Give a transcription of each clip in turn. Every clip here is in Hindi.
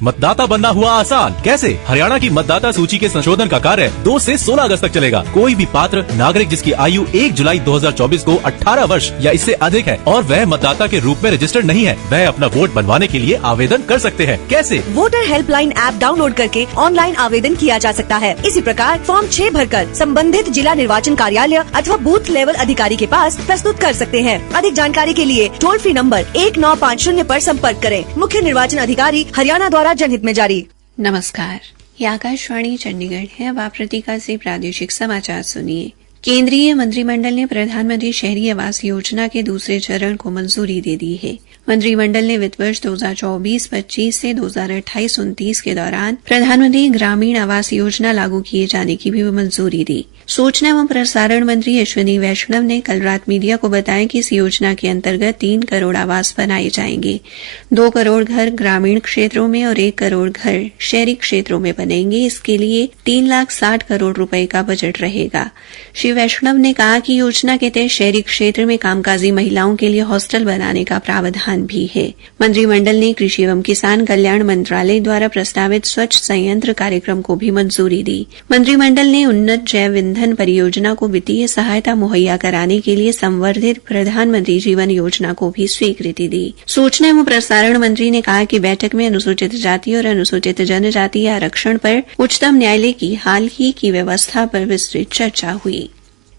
मतदाता बनना हुआ आसान। कैसे? हरियाणा की मतदाता सूची के संशोधन का कार्य 2 से 16 अगस्त तक चलेगा। कोई भी पात्र नागरिक जिसकी आयु 1 जुलाई 2024 को 18 वर्ष या इससे अधिक है और वह मतदाता के रूप में रजिस्टर्ड नहीं है, वह अपना वोट बनवाने के लिए आवेदन कर सकते हैं। कैसे? वोटर हेल्पलाइन ऐप डाउनलोड करके ऑनलाइन आवेदन किया जा सकता है। इसी प्रकार फॉर्म 6 भरकर संबंधित जिला निर्वाचन कार्यालय अथवा बूथ लेवल अधिकारी के पास प्रस्तुत कर सकते हैं। अधिक जानकारी के लिए टोल फ्री नंबर 1950 पर संपर्क करें। मुख्य निर्वाचन अधिकारी हरियाणा द्वारा जनहित में जारी। नमस्कार, ये आकाशवाणी चंडीगढ़ है। अब आप प्रतीका से प्रादेशिक समाचार सुनिए। केंद्रीय मंत्रिमंडल ने प्रधानमंत्री शहरी आवास योजना के दूसरे चरण को मंजूरी दे दी है। मंत्रिमंडल ने वित्त वर्ष 2024-25 से 2028-29 के दौरान प्रधानमंत्री ग्रामीण आवास योजना लागू किए जाने की भी मंजूरी दी। सूचना एवं प्रसारण मंत्री अश्विनी वैष्णव ने कल रात मीडिया को बताया कि इस योजना के अंतर्गत 3 करोड़ आवास बनाए जाएंगे। 2 करोड़ घर ग्रामीण क्षेत्रों में और 1 करोड़ घर शहरी क्षेत्रों में बनेंगे। इसके लिए 3,60,000 करोड़ रुपए का बजट रहेगा। श्री वैष्णव ने कहा कि योजना के तहत शहरी क्षेत्र में कामकाजी महिलाओं के लिए हॉस्टल बनाने का प्रावधान भी है। मंत्रिमंडल ने कृषि एवं किसान कल्याण मंत्रालय द्वारा प्रस्तावित स्वच्छ संयंत्र कार्यक्रम को भी मंजूरी दी। मंत्रिमंडल ने उन्नत जैव ईंधन परियोजना को वित्तीय सहायता मुहैया कराने के लिए संवर्धित प्रधानमंत्री जीवन योजना को भी स्वीकृति दी। सूचना एवं प्रसारण मंत्री ने कहा कि बैठक में अनुसूचित जाति और अनुसूचित जनजाति आरक्षण पर उच्चतम न्यायालय की हाल ही की व्यवस्था पर विस्तृत चर्चा हुई।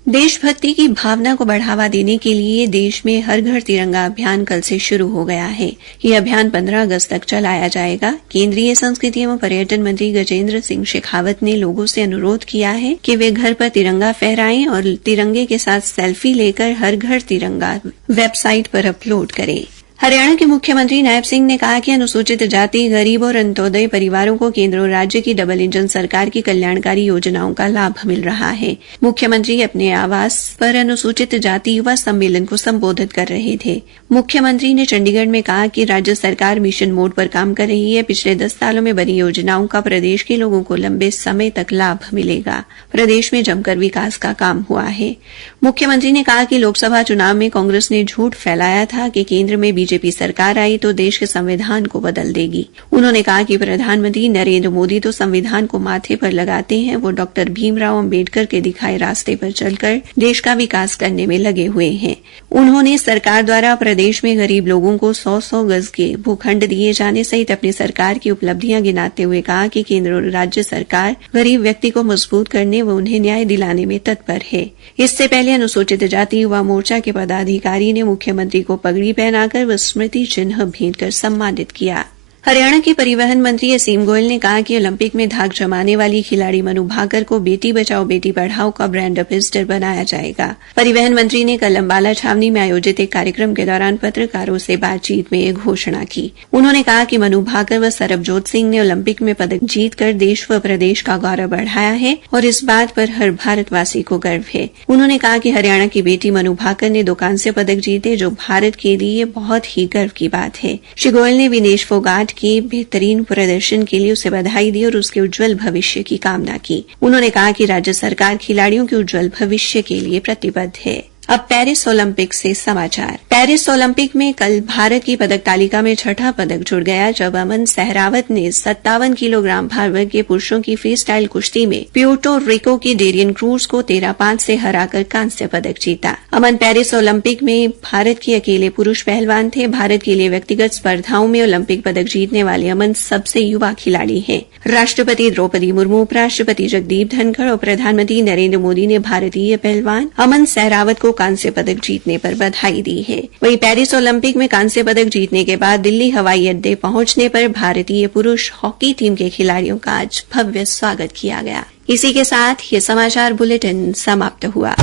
देशभक्ति की भावना को बढ़ावा देने के लिए देश में हर घर तिरंगा अभियान कल से शुरू हो गया है। यह अभियान 15 अगस्त तक चलाया जाएगा। केंद्रीय संस्कृति एवं पर्यटन मंत्री गजेंद्र सिंह शेखावत ने लोगों से अनुरोध किया है कि वे घर पर तिरंगा फहराएं और तिरंगे के साथ सेल्फी लेकर हर घर तिरंगा वेबसाइट पर अपलोड करें। हरियाणा के मुख्यमंत्री नायब सिंह ने कहा कि अनुसूचित जाति, गरीब और अंत्योदय परिवारों को केंद्र और राज्य की डबल इंजन सरकार की कल्याणकारी योजनाओं का लाभ मिल रहा है। मुख्यमंत्री अपने आवास पर अनुसूचित जाति युवा सम्मेलन को संबोधित कर रहे थे। मुख्यमंत्री ने चंडीगढ़ में कहा कि राज्य सरकार मिशन मोड पर काम कर रही है। पिछले 10 सालों में बनी योजनाओं का प्रदेश के लोगों को लंबे समय तक लाभ मिलेगा। प्रदेश में जमकर विकास का काम हुआ है। मुख्यमंत्री ने कहा कि लोकसभा चुनाव में कांग्रेस ने झूठ फैलाया था कि केंद्र में बीजेपी सरकार आई तो देश के संविधान को बदल देगी। उन्होंने कहा कि प्रधानमंत्री नरेंद्र मोदी तो संविधान को माथे पर लगाते हैं, वो डॉक्टर भीमराव अंबेडकर के दिखाए रास्ते पर चलकर देश का विकास करने में लगे हुए हैं। उन्होंने सरकार द्वारा प्रदेश में गरीब लोगों को 100-100 गज के भूखंड दिए जाने सहित अपनी सरकार की उपलब्धियां गिनाते हुए कहा कि केंद्र और राज्य सरकार गरीब व्यक्ति को मजबूत करने व उन्हें न्याय दिलाने में तत्पर है। इससे पहले अनुसूचित जाति युवा मोर्चा के पदाधिकारी ने मुख्यमंत्री को पगड़ी पहनाकर स्मृति चिन्ह भेंट कर सम्मानित किया। हरियाणा के परिवहन मंत्री असीम गोयल ने कहा कि ओलंपिक में धाक जमाने वाली खिलाड़ी मनु भाकर को बेटी बचाओ बेटी पढ़ाओ का ब्रांड एम्बेसडर बनाया जाएगा। परिवहन मंत्री ने कल अंबाला छावनी में आयोजित एक कार्यक्रम के दौरान पत्रकारों से बातचीत में यह घोषणा की। उन्होंने कहा कि मनु भाकर व सरबजोत सिंह ने ओलंपिक में पदक जीतकर देश व प्रदेश का गौरव बढ़ाया है और इस बात पर हर भारतवासी को गर्व है। उन्होंने कहा कि हरियाणा की बेटी मनु भाकर ने 2 कांस्य पदक जीते, जो भारत के लिए बहुत ही गर्व की बात है। श्री गोयल ने विनेश फोगाट के बेहतरीन प्रदर्शन के लिए उसे बधाई दी और उसके उज्जवल भविष्य की कामना की। उन्होंने कहा कि राज्य सरकार खिलाड़ियों के उज्जवल भविष्य के लिए प्रतिबद्ध है। अब पेरिस ओलंपिक से समाचार। पेरिस ओलंपिक में कल भारत की पदक तालिका में 6ठा पदक जुड़ गया, जब अमन सहरावत ने 57 किलोग्राम भार वर्ग के पुरुषों की फ्री स्टाइल कुश्ती में प्यूर्टो रिको की डेरियन क्रूज को 13-5 से हराकर कांस्य पदक जीता। अमन पेरिस ओलंपिक में भारत के अकेले पुरुष पहलवान थे। भारत के लिए व्यक्तिगत स्पर्धाओं में ओलंपिक पदक जीतने वाले अमन सबसे युवा खिलाड़ी हैं। राष्ट्रपति द्रौपदी मुर्मू, उपराष्ट्रपति जगदीप धनखड़ और प्रधानमंत्री नरेंद्र मोदी ने भारतीय पहलवान अमन सहरावत को कांस्य पदक जीतने पर बधाई दी है। वहीं पेरिस ओलंपिक में कांस्य पदक जीतने के बाद दिल्ली हवाई अड्डे पहुंचने पर भारतीय पुरुष हॉकी टीम के खिलाड़ियों का आज भव्य स्वागत किया गया। इसी के साथ ये समाचार बुलेटिन समाप्त हुआ।